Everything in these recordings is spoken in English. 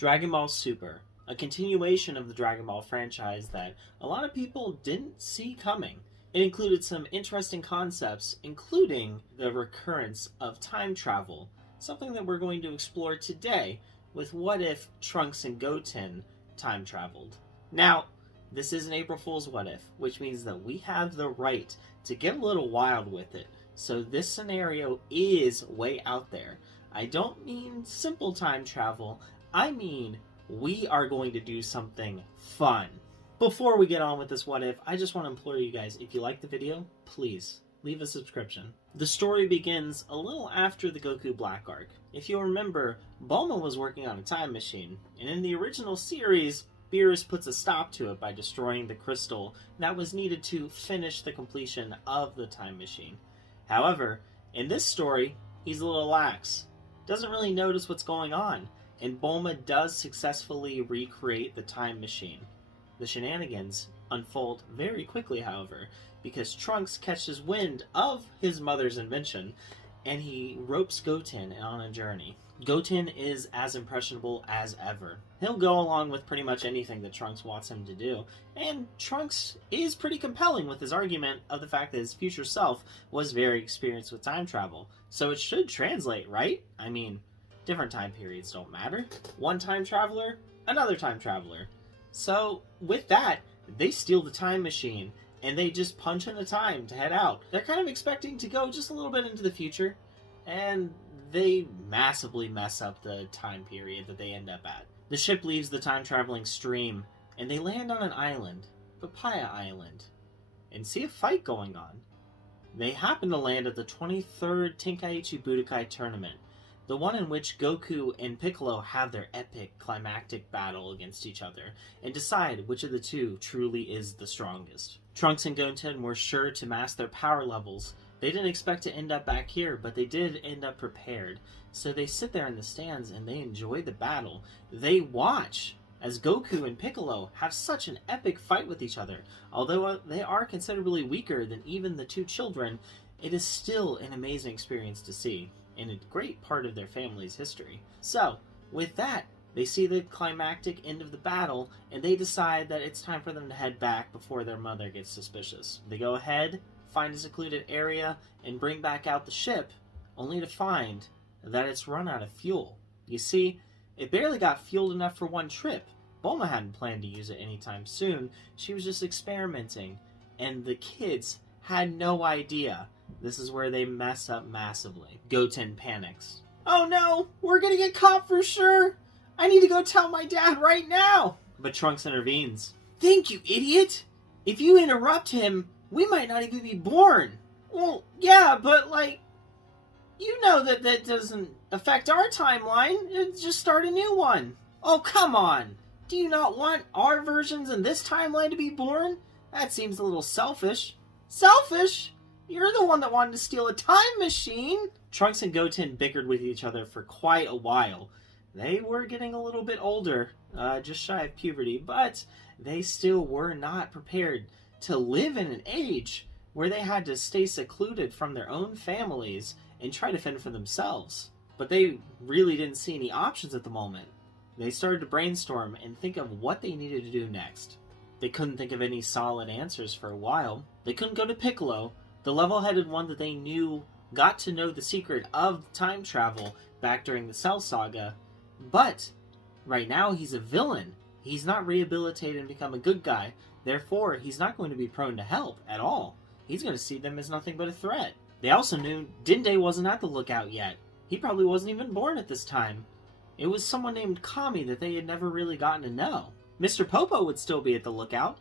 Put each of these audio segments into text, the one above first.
Dragon Ball Super, a continuation of the Dragon Ball franchise that a lot of people didn't see coming. It included some interesting concepts, including the recurrence of time travel, something that we're going to explore today with what if Trunks and Goten time traveled. Now, this is an April Fool's What If, which means that we have the right to get a little wild with it. So this scenario is way out there. I don't mean simple time travel, I mean we are going to do something fun. Before we get on with this what if, I just want to implore you guys, if you like the video, please leave a subscription. The story begins a little after the Goku Black arc. If you remember, Bulma was working on a time machine, and in the original series, Beerus puts a stop to it by destroying the crystal that was needed to finish the completion of the time machine. However, in this story, he's a little lax, doesn't really notice what's going on, and Bulma does successfully recreate the time machine. The shenanigans unfold very quickly, however, because Trunks catches wind of his mother's invention, and he ropes Goten on a journey. Goten is as impressionable as ever. He'll go along with pretty much anything that Trunks wants him to do, and Trunks is pretty compelling with his argument of the fact that his future self was very experienced with time travel. So it should translate, right? I mean, different time periods don't matter. One time traveler, another time traveler. So with that, they steal the time machine, and they just punch in the time to head out. They're kind of expecting to go just a little bit into the future, and they massively mess up the time period that they end up at. The ship leaves the time-traveling stream, and they land on an island, Papaya Island, and see a fight going on. They happen to land at the 23rd Tenkaichi Budokai tournament, the one in which Goku and Piccolo have their epic climactic battle against each other, and decide which of the two truly is the strongest. Trunks and Goten were sure to mask their power levels. They didn't expect to end up back here, but they did end up prepared. So they sit there in the stands and they enjoy the battle. They watch as Goku and Piccolo have such an epic fight with each other. Although they are considerably weaker than even the two children, it is still an amazing experience to see, and a great part of their family's history. So, with that, they see the climactic end of the battle, and they decide that it's time for them to head back before their mother gets suspicious. They go ahead, find a secluded area, and bring back out the ship, only to find that it's run out of fuel. You see, it barely got fueled enough for one trip. Bulma hadn't planned to use it anytime soon. She was just experimenting, and the kids had no idea. This is where they mess up massively. Goten panics. Oh no, we're gonna get caught for sure! I need to go tell my dad right now! But Trunks intervenes. Think, you idiot! If you interrupt him, we might not even be born. Well, yeah, but you know that doesn't affect our timeline. It'd just start a new one. Oh, come on. Do you not want our versions in this timeline to be born? That seems a little selfish. Selfish? You're the one that wanted to steal a time machine. Trunks and Goten bickered with each other for quite a while. They were getting a little bit older, just shy of puberty, but they still were not prepared to live in an age where they had to stay secluded from their own families and try to fend for themselves. But they really didn't see any options at the moment. They started to brainstorm and think of what they needed to do next. They couldn't think of any solid answers for a while. They couldn't go to Piccolo, the level-headed one that they knew got to know the secret of time travel back during the Cell Saga. But right now he's a villain. He's not rehabilitated and become a good guy. Therefore, he's not going to be prone to help at all. He's going to see them as nothing but a threat. They also knew Dende wasn't at the lookout yet. He probably wasn't even born at this time. It was someone named Kami that they had never really gotten to know. Mr. Popo would still be at the lookout,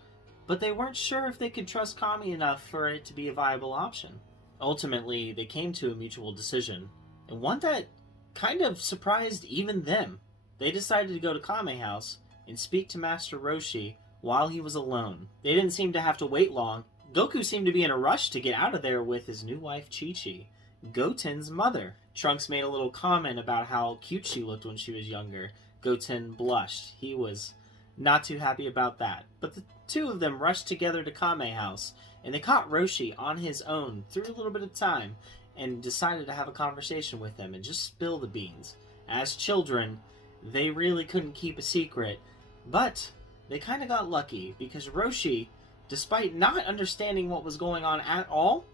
but they weren't sure if they could trust Kami enough for it to be a viable option. Ultimately, they came to a mutual decision, and one that kind of surprised even them. They decided to go to Kame House and speak to Master Roshi while he was alone. They didn't seem to have to wait long. Goku seemed to be in a rush to get out of there with his new wife Chi-Chi, Goten's mother. Trunks made a little comment about how cute she looked when she was younger. Goten blushed. He was not too happy about that. But the two of them rushed together to Kame House, and they caught Roshi on his own through a little bit of time, and decided to have a conversation with him and just spill the beans. As children, they really couldn't keep a secret. But they kind of got lucky, because Roshi, despite not understanding what was going on at all,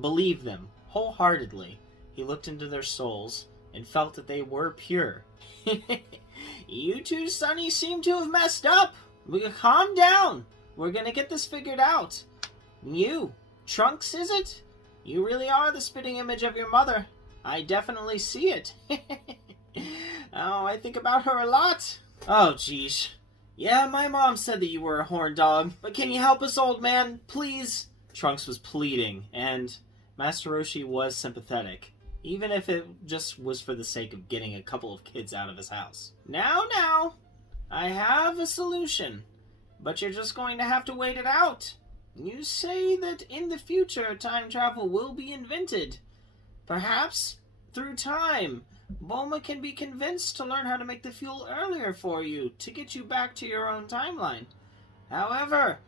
believed them wholeheartedly. He looked into their souls and felt that they were pure. You two, Sonny, seem to have messed up. Calm down. We're gonna get this figured out. You, Trunks, is it? You really are the spitting image of your mother. I definitely see it. Oh, I think about her a lot. Oh, geez. Yeah, my mom said that you were a horn dog, but can you help us, old man, please? Trunks was pleading, and Master Roshi was sympathetic, even if it just was for the sake of getting a couple of kids out of his house. Now, I have a solution, but you're just going to have to wait it out. You say that in the future time travel will be invented. Perhaps, through time, Bulma can be convinced to learn how to make the fuel earlier for you to get you back to your own timeline. However,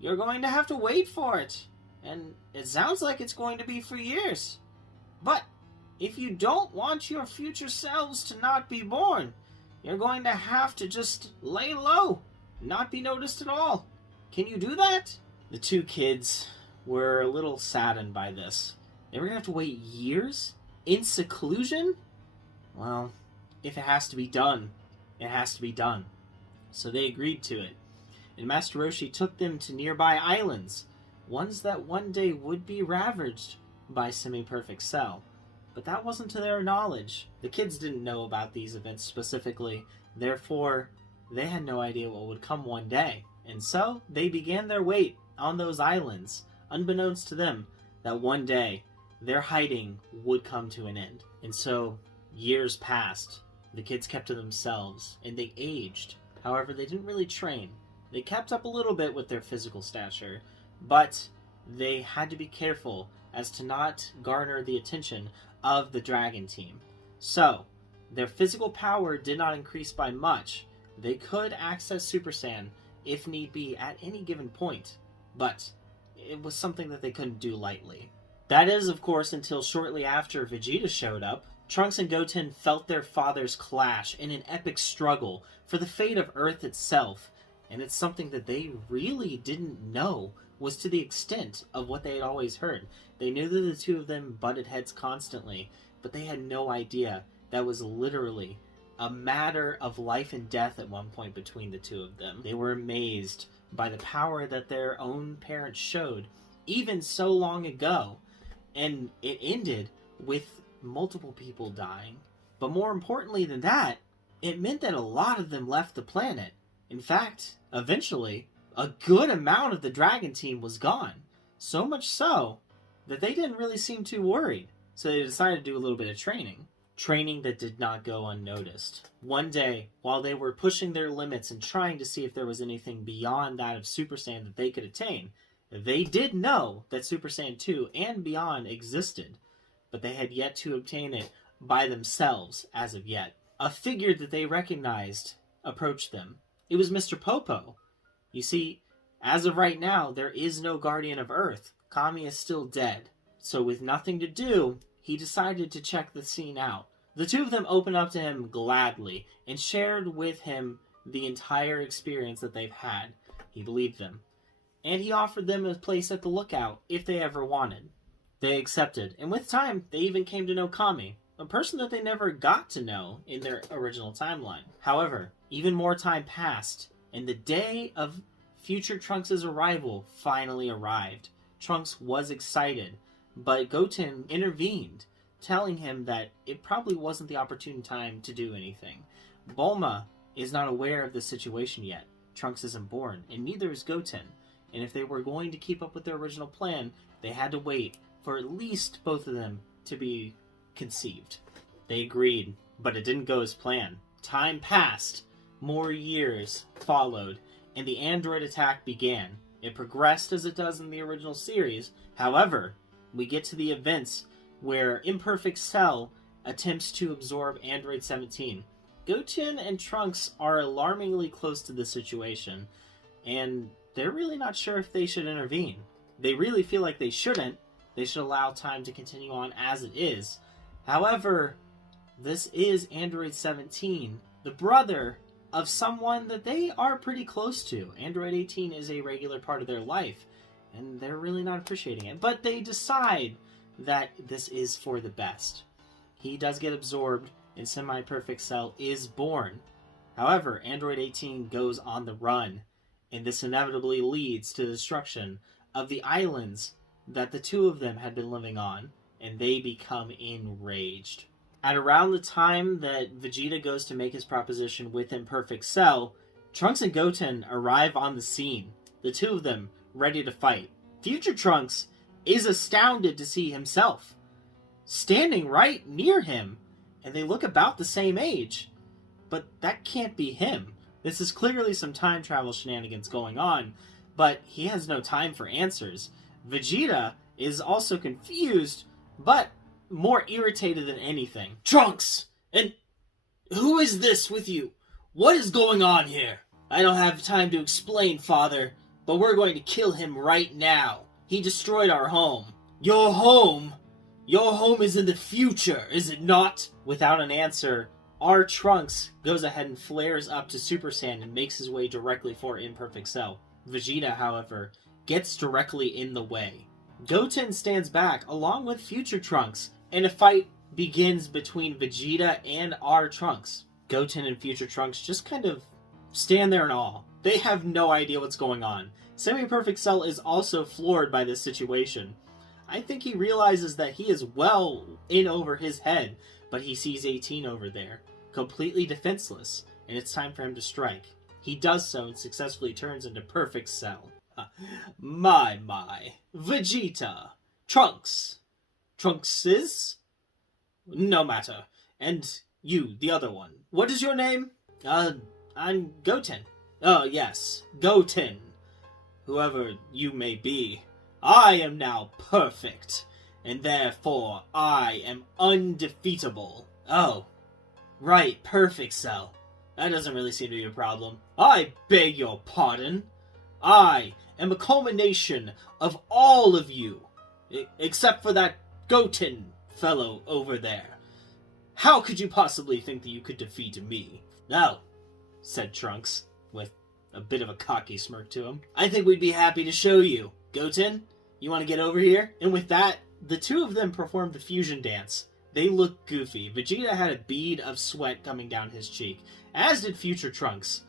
you're going to have to wait for it, and it sounds like it's going to be for years. But if you don't want your future selves to not be born, you're going to have to just lay low, not be noticed at all. Can you do that? The two kids were a little saddened by this. They were going to have to wait years? In seclusion? Well, if it has to be done, it has to be done. So they agreed to it. And Master Roshi took them to nearby islands, ones that one day would be ravaged by Semi-Perfect Cell. But that wasn't to their knowledge. The kids didn't know about these events specifically, therefore they had no idea what would come one day. And so they began their wait on those islands, unbeknownst to them that one day their hiding would come to an end. And so years passed. The kids kept to themselves, and they aged. However, they didn't really train. They kept up a little bit with their physical stature, but they had to be careful as to not garner the attention of the Dragon Team. So, their physical power did not increase by much. They could access Super Saiyan if need be at any given point, but it was something that they couldn't do lightly. That is, of course, until shortly after Vegeta showed up. Trunks and Goten felt their fathers clash in an epic struggle for the fate of Earth itself, and it's something that they really didn't know was to the extent of what they had always heard. They knew that the two of them butted heads constantly, but they had no idea that was literally a matter of life and death at one point between the two of them. They were amazed by the power that their own parents showed, even so long ago, and it ended with multiple people dying. But more importantly than that, it meant that a lot of them left the planet. In fact, eventually, a good amount of the Dragon Team was gone. So much so that they didn't really seem too worried. So they decided to do a little bit of training. Training that did not go unnoticed. One day, while they were pushing their limits and trying to see if there was anything beyond that of Super Saiyan that they could attain, they did know that Super Saiyan 2 and beyond existed, but they had yet to obtain it by themselves as of yet. A figure that they recognized approached them. It was Mr. Popo. You see, as of right now, there is no Guardian of Earth. Kami is still dead. So with nothing to do, he decided to check the scene out. The two of them opened up to him gladly and shared with him the entire experience that they've had. He believed them. And he offered them a place at the lookout if they ever wanted. They accepted, and with time, they even came to know Kami, a person that they never got to know in their original timeline. However, even more time passed, and the day of future Trunks' arrival finally arrived. Trunks was excited, but Goten intervened, telling him that it probably wasn't the opportune time to do anything. Bulma is not aware of the situation yet. Trunks isn't born, and neither is Goten. And if they were going to keep up with their original plan, they had to wait for at least both of them to be conceived. They agreed, but it didn't go as planned. Time passed. More years followed, and the android attack began. It progressed as it does in the original series. However, we get to the events where Imperfect Cell attempts to absorb Android 17. Goten and Trunks are alarmingly close to the situation, and they're really not sure if they should intervene. They really feel like they shouldn't. They should allow time to continue on as it is. However, this is Android 17, the brother of someone that they are pretty close to. Android 18 is a regular part of their life, and they're really not appreciating it. But they decide that this is for the best. He does get absorbed, and Semi-Perfect Cell is born. However, Android 18 goes on the run, and this inevitably leads to the destruction of the islands that the two of them had been living on, and they become enraged. At around the time that Vegeta goes to make his proposition with Imperfect Cell, Trunks and Goten arrive on the scene, the two of them ready to fight. Future Trunks is astounded to see himself standing right near him, and they look about the same age. But that can't be him. This is clearly some time travel shenanigans going on, but he has no time for answers. Vegeta is also confused, but more irritated than anything. Trunks! And who is this with you? What is going on here? I don't have time to explain, Father, but we're going to kill him right now. He destroyed our home. Your home? Your home is in the future, is it not? Without an answer, our Trunks goes ahead and flares up to Super Saiyan and makes his way directly for Imperfect Cell. Vegeta, however, gets directly in the way. Goten stands back along with Future Trunks, and a fight begins between Vegeta and our Trunks. Goten and Future Trunks just kind of stand there in awe. They have no idea what's going on. Semi-Perfect Cell is also floored by this situation. I think he realizes that he is well in over his head, but he sees 18 over there, completely defenseless, and it's time for him to strike. He does so and successfully turns into Perfect Cell. My. Vegeta. Trunks. Trunks is? No matter. And you, the other one. What is your name? I'm Goten. Oh, yes. Goten. Whoever you may be. I am now perfect, and therefore I am undefeatable. Oh, right, Perfect Cell. That doesn't really seem to be a problem. I beg your pardon. I am a culmination of all of you, except for that Goten fellow over there. How could you possibly think that you could defeat me? No, said Trunks, with a bit of a cocky smirk to him. I think we'd be happy to show you. Goten, you want to get over here? And with that, the two of them performed the fusion dance. They looked goofy. Vegeta had a bead of sweat coming down his cheek, as did Future Trunks.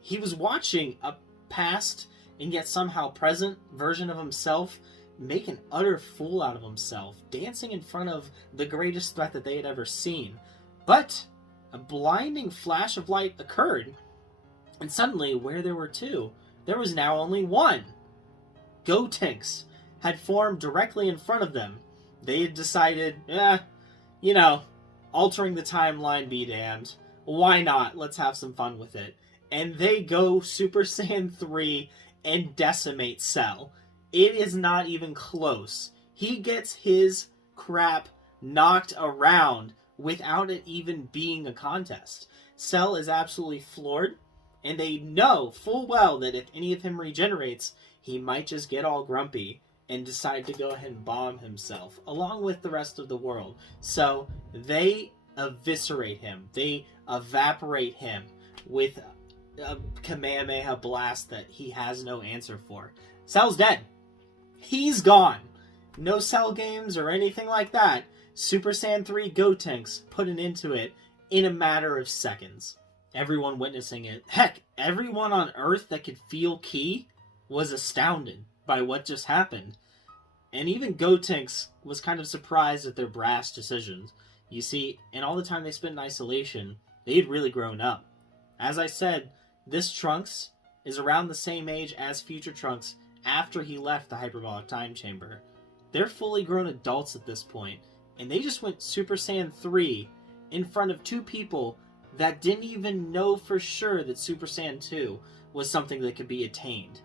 He was watching a past and yet somehow present version of himself make an utter fool out of himself, dancing in front of the greatest threat that they had ever seen. But a blinding flash of light occurred, and suddenly, where there were two, there was now only one. Gotenks had formed directly in front of them. They had decided, altering the timeline be damned. Why not? Let's have some fun with it. And they go Super Saiyan 3 and decimate Cell. It is not even close. He gets his crap knocked around without it even being a contest. Cell is absolutely floored, and they know full well that if any of him regenerates, he might just get all grumpy and decide to go ahead and bomb himself, along with the rest of the world. So they eviscerate him. They evaporate him with a Kamehameha blast that he has no answer for. Cell's dead. He's gone. No Cell games or anything like that. Super Saiyan 3 Gotenks put an end to it in a matter of seconds. Everyone witnessing it, heck, everyone on Earth that could feel Ki was astounded by what just happened. And even Gotenks was kind of surprised at their brash decisions. You see, in all the time they spent in isolation, they had really grown up. As I said, this Trunks is around the same age as Future Trunks after he left the Hyperbolic Time Chamber. They're fully grown adults at this point, and they just went Super Saiyan 3 in front of two people that didn't even know for sure that Super Saiyan 2 was something that could be attained.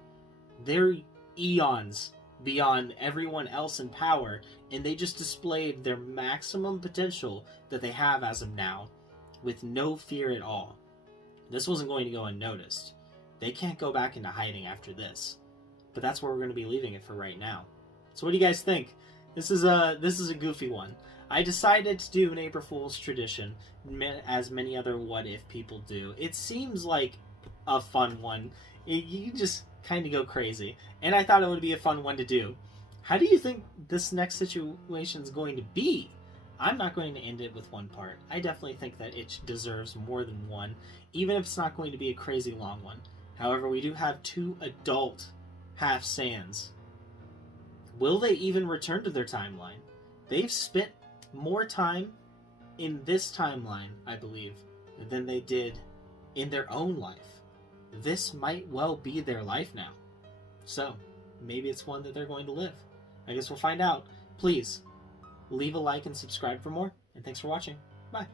They're eons beyond everyone else in power, and they just displayed their maximum potential that they have as of now, with no fear at all. This wasn't going to go unnoticed. They can't go back into hiding after this. But that's where we're going to be leaving it for right now. So what do you guys think? This is a goofy one. I decided to do an April Fool's tradition, as many other What If people do. It seems like a fun one. You just kind of go crazy, and I thought it would be a fun one to do. How do you think this next situation is going to be? I'm not going to end it with one part. I definitely think that it deserves more than one, even if it's not going to be a crazy long one. However, we do have 2 adult half-Saiyans. Will they even return to their timeline? They've spent more time in this timeline, I believe, than they did in their own life. This might well be their life now. So, maybe it's one that they're going to live. I guess we'll find out. Please, leave a like and subscribe for more, and thanks for watching. Bye.